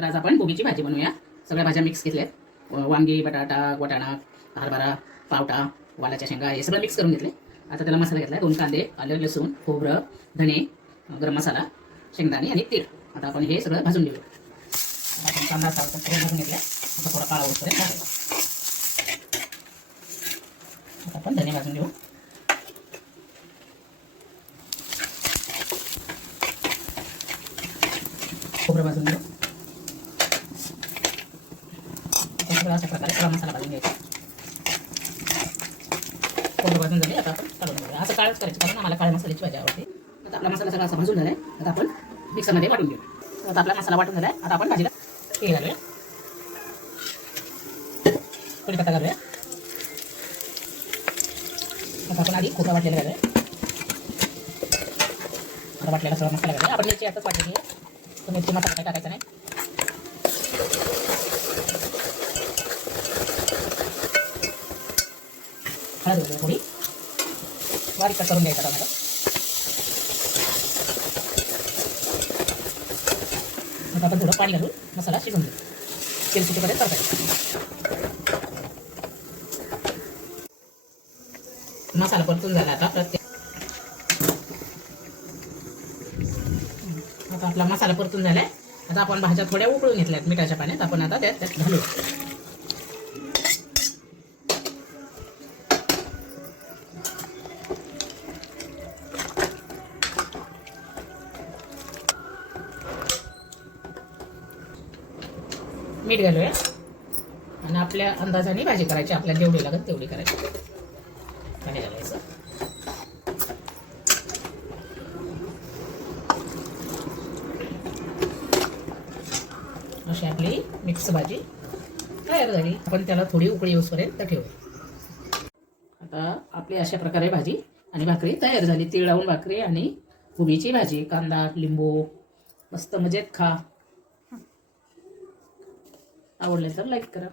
तर आज आपण कोबीची भाजी बनवूया. सगळ्या भाज्या मिक्स घेतल्यात. वांगी, बटाटा, वाटाणा, हरभरा, पावटा, वालाच्या शेंगा हे सगळं मिक्स करून घेतले. आता त्याला मसाला घेतला. 2 कांदे, आलं, लसूण, खोबरं, धणे, गरम मसाला, शेंगदाणे आणि तीळ. आता आपण हे सगळं भाजून घेऊ. आपण कांदा सगळं भाजून घेतला. आता थोडा काळा होतोय. आता आपण धणे भाजून घेऊ. खोबरं भाजून घेऊ. अशा प्रकारे सगळा मसाला भाजून घ्यायचा. खोबरं भाजून झाले. आता आपण काढून घेऊया. असं काळच करायचं कारण आम्हाला काळ्या मसाल्याची भाजी आवडते. आता आपला मसाला सगळा असा भाजून झालाय. आता आपण मिक्सरमध्ये वाटून घेऊ. आता आपला मसाला वाटून झालाय. आता आपण भाजीला तेल घालूया. कढीपत्ता घालूया. आता आपण आधी खोबरं वाटलेलं घालूया. आता वाटलेला सगळा मसाला घालूया. आपण मिरची आताच वाटलेली आहे. तर मिरची मसाला काही टाकायचा नाही. हळद घालूया थोडी. बारीक कट करून घ्यायचा टोमॅटो. आता आपण थोडं पाणी घालून मसाला शिजवून घेऊ. तेल सुटेपर्यंत परतायचं. मसाला परतून झाला. आता आता आपला मसाला परतून झालाय. आता आपण भाज्या थोड्या उकळून घेतल्यात मिठाच्या पाण्यात. आपण आता त्यात घालूया. मीठ घालूया आणि आपल्या अंदाजाने भाजी करायची. आपल्याला जेवढी लागत तेवढी करायची. पाणी घालायचं. अशी आपली मिक्स भाजी तयार झाली. आपण त्याला थोडी उकळी येऊपर्यंत ठेवूया. आता आपली अशा प्रकारे भाजी आणि भाकरी तयार झाली. तीळ लावून भाकरी आणि कोबीची भाजी, कांदा, लिंबू. मस्त मजेत खा. आवडले तर लाईक करा.